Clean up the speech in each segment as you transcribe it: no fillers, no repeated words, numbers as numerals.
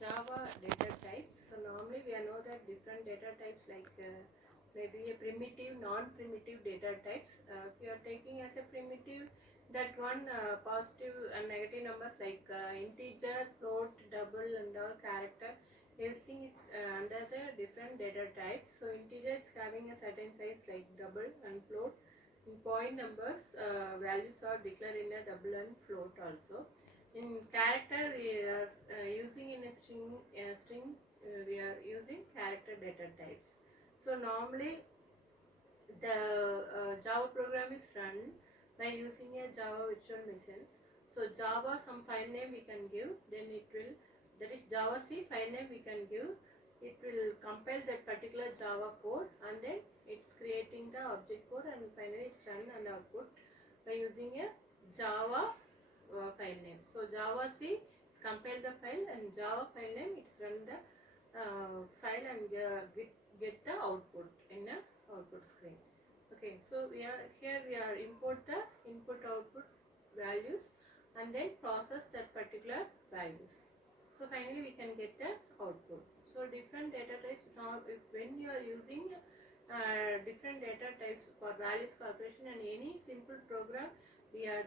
Java data types. So normally we know that different data types like maybe a primitive, non-primitive data types. If you are taking as a primitive, that one positive and negative numbers like integer, float, double and all character, everything is under the different data types. So integer is having a certain size like double and float. In point numbers, values are declared in a double and float also. In character, we are using in a string we are using character data types. So normally the Java program is run by using a Java virtual machines. So Java some file name we can give, then it will, that is Java C file name we can give, it will compile that particular Java code and then it's creating the object code and finally it's run and output by using a Java file name. So Java C is compile the file and Java file name it's run the file and get the output in a output screen. Okay, so we are import the input output values and then process that particular values. So finally we can get the output. So different data types. Now when you are using different data types for values calculation and any simple program, we are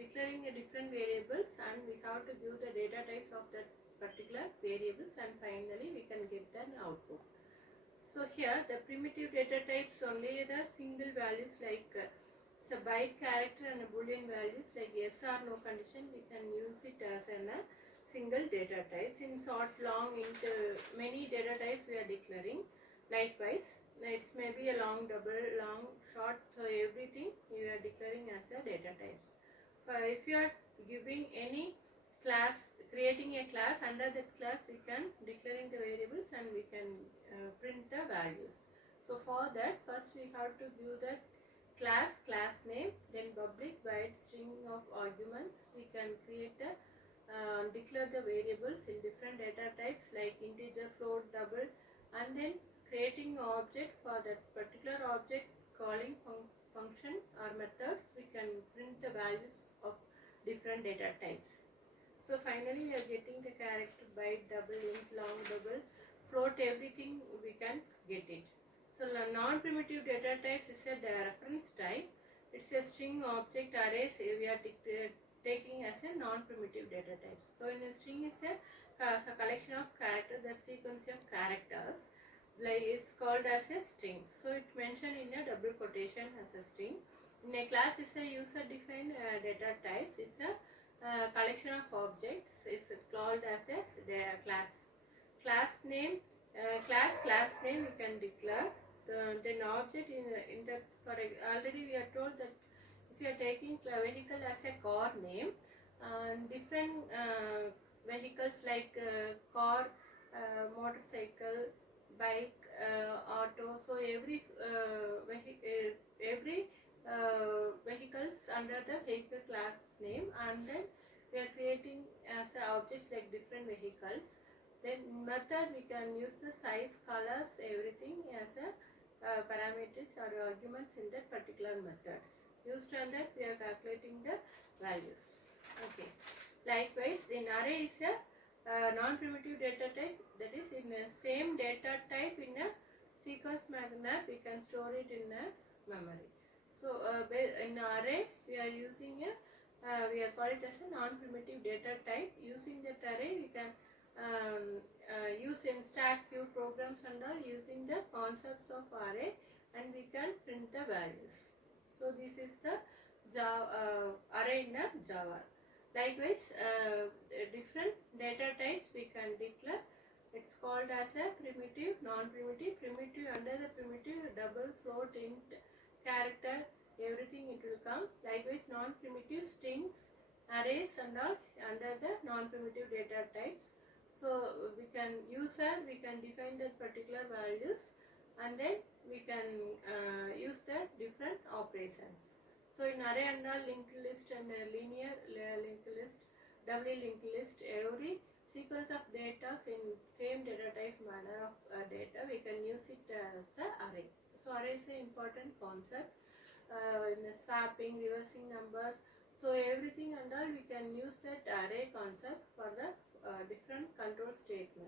declaring a different variables and we have to give the data types of that particular variables and finally we can get an output. So here the primitive data types only the single values like it's a byte character and a boolean values like yes or no condition, we can use it as a single data types. In short, long, into many data types we are declaring. Likewise, it's maybe a long, double, long, short, so everything we are declaring as a data types. If you are giving any class, creating a class, under that class we can declaring the variables and we can print the values. So for that, first we have to give that class name, then public byte string of arguments. We can create a declare the variables in different data types like integer, float, double, and then creating an object for that particular object, calling function or methods. We can print the values of different data types. So finally we are getting the character byte, double, int, long, double, float, everything we can get it. So non-primitive data types is a reference type. It's a string object arrays we are taking as a non-primitive data types. So in a string is a collection of characters, the sequence of characters is called as a string. So it mentioned in a double quotation as a string. In a class is a user-defined data types. It's a collection of objects. It's called as a class. Class name we can declare. Then object in the already we are told that if you are taking vehicle as a car name, different vehicles like car, motorcycle, bike, auto. So every vehicles under the vehicle class name, and then we are creating as objects like different vehicles. Then method we can use the size, colors, everything as a parameters or arguments in that particular methods. Used on that we are calculating the values. Okay. Likewise, in array is a non-primitive data type, that is in the same data type in a sequence manner we can store it in a memory. So in array we are using we are called it as a non-primitive data type. Using that array we can use in stack queue programs and all using the concepts of array, and we can print the values. So this is the Java, array in a Java. Likewise, different data types we can declare. It's called as a primitive, non-primitive. Primitive, under the primitive, double, float, int, character, everything it will come. Likewise, non-primitive strings, arrays and all under the non-primitive data types. So we can use we can define that particular values, and then we can use the different operations. So in array and all, linked list and linear linked list, doubly linked list, every sequence of data in same data type manner of data we can use it as a array. So array is an important concept in the swapping, reversing numbers. So everything and all we can use that array concept for the different control statements.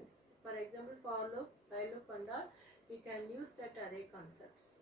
example for loop, while loop and all, we can use that array concepts.